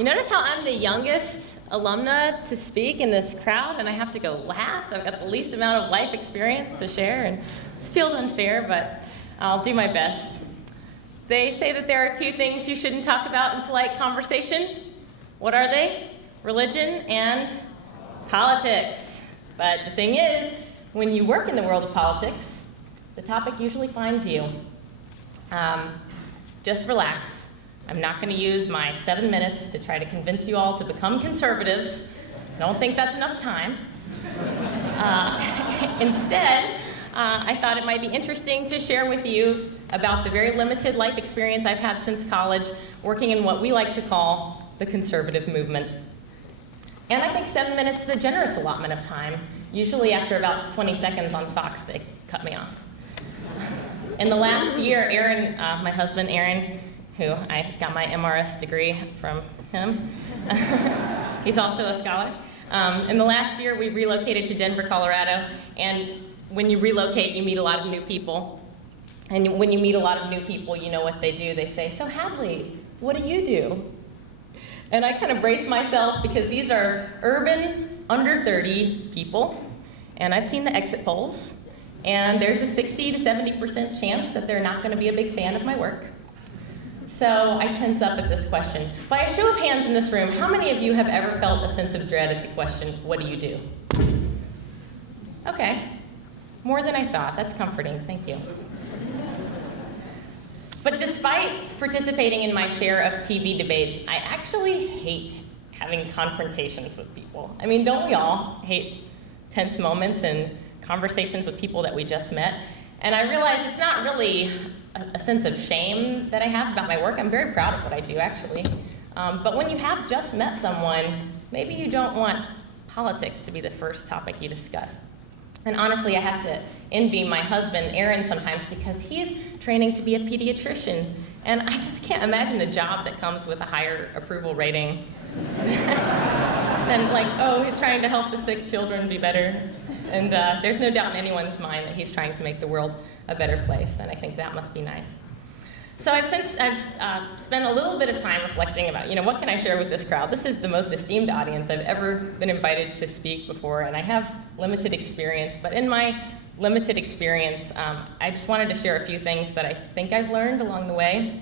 You notice how I'm the youngest alumna to speak in this crowd, and I have to go last? I've got the least amount of life experience to share, and this feels unfair, but I'll do my best. They say that there are two things you shouldn't talk about in polite conversation. What are they? Religion and politics. But the thing is, when you work in the world of politics, the topic usually finds you. Just relax. I'm not going to use my 7 minutes to try to convince you all to become conservatives. I don't think that's enough time. Instead, I thought it might be interesting to share with you about the very limited life experience I've had since college, working in what we like to call the conservative movement. And I think 7 minutes is a generous allotment of time. Usually after about 20 seconds on Fox, they cut me off. In the last year, Aaron, my husband Aaron, who I got my MRS degree from him, he's also a scholar. In the last year, we relocated to Denver, Colorado, and when you relocate, you meet a lot of new people. And when you meet a lot of new people, you know what they do. They say, "So Hadley, what do you do?" And I kind of brace myself because these are urban, under 30 people, and I've seen the exit polls, and there's a 60 to 70% chance that they're not going to be a big fan of my work. So I tense up at this question. By a show of hands in this room, how many of you have ever felt a sense of dread at the question, "What do you do?" Okay, more than I thought. That's comforting, thank you. But despite participating in my share of TV debates, I actually hate having confrontations with people. I mean, don't we all hate tense moments and conversations with people that we just met? And I realize it's not really a sense of shame that I have about my work. I'm very proud of what I do, actually. But when you have just met someone, maybe you don't want politics to be the first topic you discuss. And honestly, I have to envy my husband, Aaron, sometimes because he's training to be a pediatrician. And I just can't imagine a job that comes with a higher approval rating than like, oh, he's trying to help the sick children be better. And there's no doubt in anyone's mind that he's trying to make the world a better place, and I think that must be nice. So I've spent a little bit of time reflecting about, what can I share with this crowd? This is the most esteemed audience I've ever been invited to speak before, and I have limited experience, but in my limited experience, I just wanted to share a few things that I think I've learned along the way.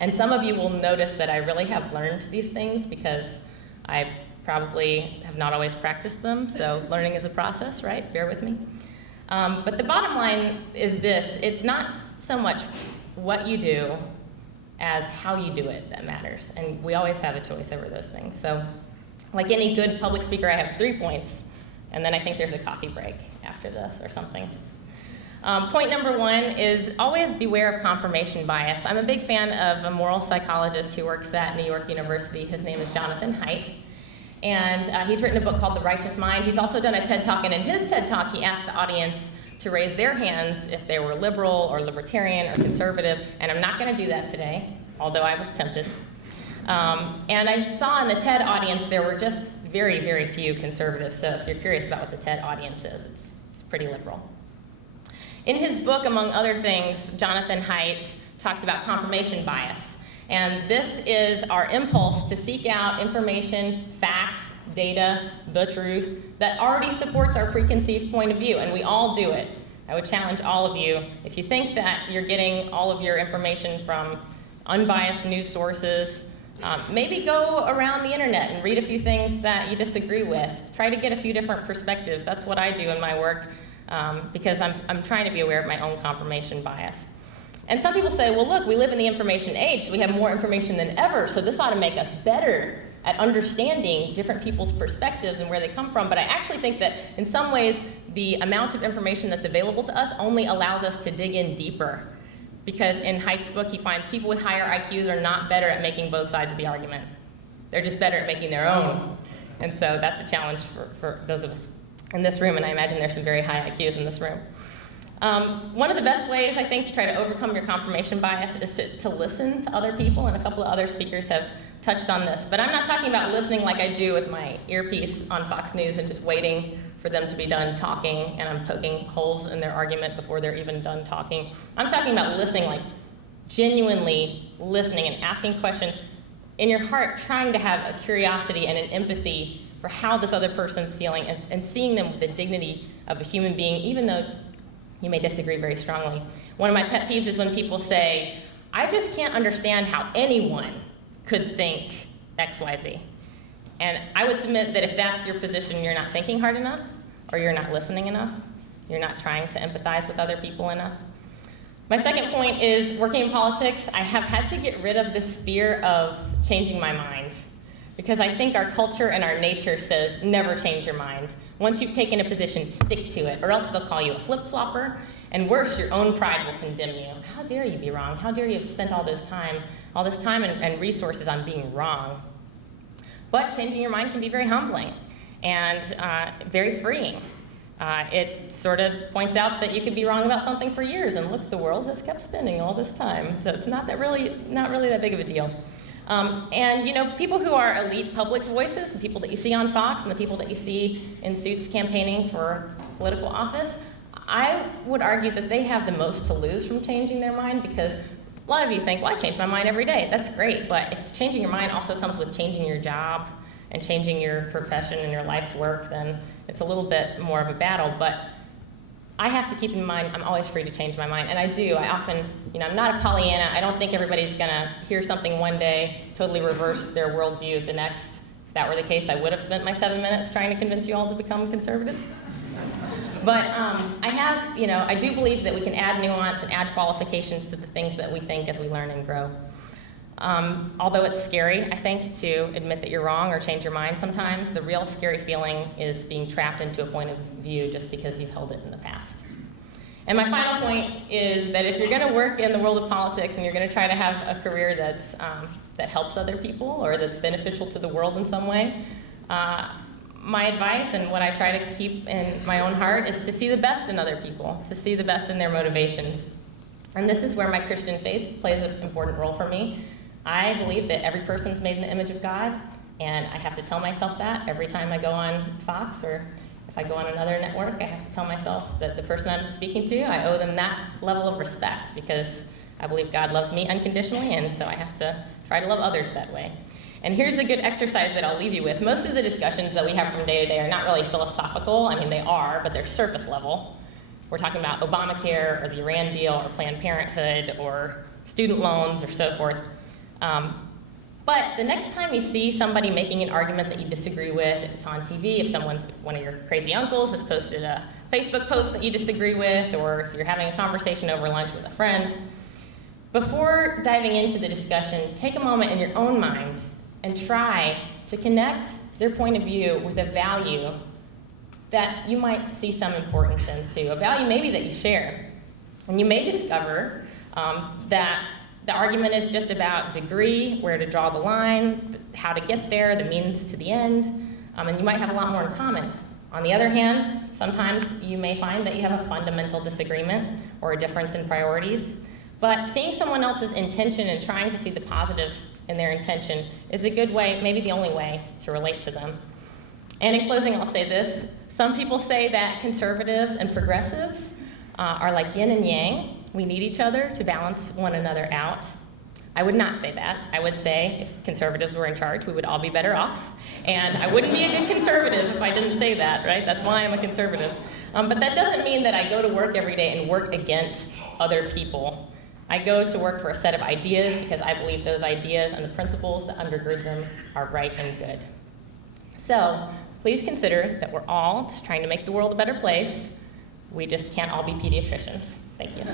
And some of you will notice that I really have learned these things because I probably have not always practiced them, so learning is a process, right? Bear with me. But the bottom line is this: it's not so much what you do as how you do it that matters, and we always have a choice over those things. So like any good public speaker, I have 3 points, and then I think there's a coffee break after this or something. Point number 1 is always beware of confirmation bias. I'm a big fan of a moral psychologist who works at New York University. His name is Jonathan Haidt. And he's written a book called The Righteous Mind. He's also done a TED Talk, and in his TED Talk, he asked the audience to raise their hands if they were liberal or libertarian or conservative, and I'm not going to do that today, although I was tempted. And I saw in the TED audience there were just very, very few conservatives, so if you're curious about what the TED audience is, it's pretty liberal. In his book, among other things, Jonathan Haidt talks about confirmation bias. And this is our impulse to seek out information, facts, data, the truth, that already supports our preconceived point of view, and we all do it. I would challenge all of you, if you think that you're getting all of your information from unbiased news sources, maybe go around the internet and read a few things that you disagree with. Try to get a few different perspectives. That's what I do in my work, because I'm trying to be aware of my own confirmation bias. And some people say, well, look, we live in the information age, so we have more information than ever, so this ought to make us better at understanding different people's perspectives and where they come from. But I actually think that in some ways, the amount of information that's available to us only allows us to dig in deeper. Because in Haidt's book, he finds people with higher IQs are not better at making both sides of the argument. They're just better at making their own. And so that's a challenge for those of us in this room, and I imagine there's some very high IQs in this room. One of the best ways, I think, to try to overcome your confirmation bias is to listen to other people, and a couple of other speakers have touched on this. But I'm not talking about listening like I do with my earpiece on Fox News and just waiting for them to be done talking, and I'm poking holes in their argument before they're even done talking. I'm talking about listening, like genuinely listening and asking questions in your heart trying to have a curiosity and an empathy for how this other person's feeling and seeing them with the dignity of a human being, even though you may disagree very strongly. One of my pet peeves is when people say, I just can't understand how anyone could think XYZ. And I would submit that if that's your position, you're not thinking hard enough, or you're not listening enough, you're not trying to empathize with other people enough. My second point is, working in politics, I have had to get rid of this fear of changing my mind, because I think our culture and our nature says never change your mind. Once you've taken a position, stick to it, or else they'll call you a flip-flopper, and worse, your own pride will condemn you. How dare you be wrong? How dare you have spent all this time and resources on being wrong? But changing your mind can be very humbling and very freeing. It sort of points out that you could be wrong about something for years, and look, the world has kept spinning all this time. So it's not really that big of a deal. And you know, people who are elite public voices, the people that you see on Fox and the people that you see in suits campaigning for political office, I would argue that they have the most to lose from changing their mind, because a lot of you think, well, I change my mind every day. That's great, but if changing your mind also comes with changing your job and changing your profession and your life's work, then it's a little bit more of a battle. But I have to keep in mind, I'm always free to change my mind, and I do. I often, you know, I'm not a Pollyanna. I don't think everybody's gonna hear something one day, totally reverse their worldview the next. If that were the case, I would have spent my 7 minutes trying to convince you all to become conservatives. But I do believe that we can add nuance and add qualifications to the things that we think as we learn and grow. Although it's scary, I think, to admit that you're wrong or change your mind sometimes, the real scary feeling is being trapped into a point of view just because you've held it in the past. And my final point is that if you're going to work in the world of politics and you're going to try to have a career that helps other people or that's beneficial to the world in some way, my advice and what I try to keep in my own heart is to see the best in other people, to see the best in their motivations. And this is where my Christian faith plays an important role for me. I believe that every person's made in the image of God, and I have to tell myself that every time I go on Fox, or if I go on another network, I have to tell myself that the person I'm speaking to, I owe them that level of respect, because I believe God loves me unconditionally, and so I have to try to love others that way. And here's a good exercise that I'll leave you with. Most of the discussions that we have from day to day are not really philosophical. I mean, they are, but they're surface level. We're talking about Obamacare, or the Iran deal, or Planned Parenthood, or student loans, or so forth. But the next time you see somebody making an argument that you disagree with, if it's on TV, if one of your crazy uncles has posted a Facebook post that you disagree with, or if you're having a conversation over lunch with a friend, before diving into the discussion, take a moment in your own mind and try to connect their point of view with a value that you might see some importance into, a value maybe that you share. And you may discover that the argument is just about degree, where to draw the line, how to get there, the means to the end, and you might have a lot more in common. On the other hand, sometimes you may find that you have a fundamental disagreement or a difference in priorities, but seeing someone else's intention and trying to see the positive in their intention is a good way, maybe the only way, to relate to them. And in closing, I'll say this. Some people say that conservatives and progressives are like yin and yang. We need each other to balance one another out. I would not say that. I would say if conservatives were in charge, we would all be better off. And I wouldn't be a good conservative if I didn't say that, right? That's why I'm a conservative. But that doesn't mean that I go to work every day and work against other people. I go to work for a set of ideas because I believe those ideas and the principles that undergird them are right and good. So please consider that we're all just trying to make the world a better place. We just can't all be pediatricians. Thank you.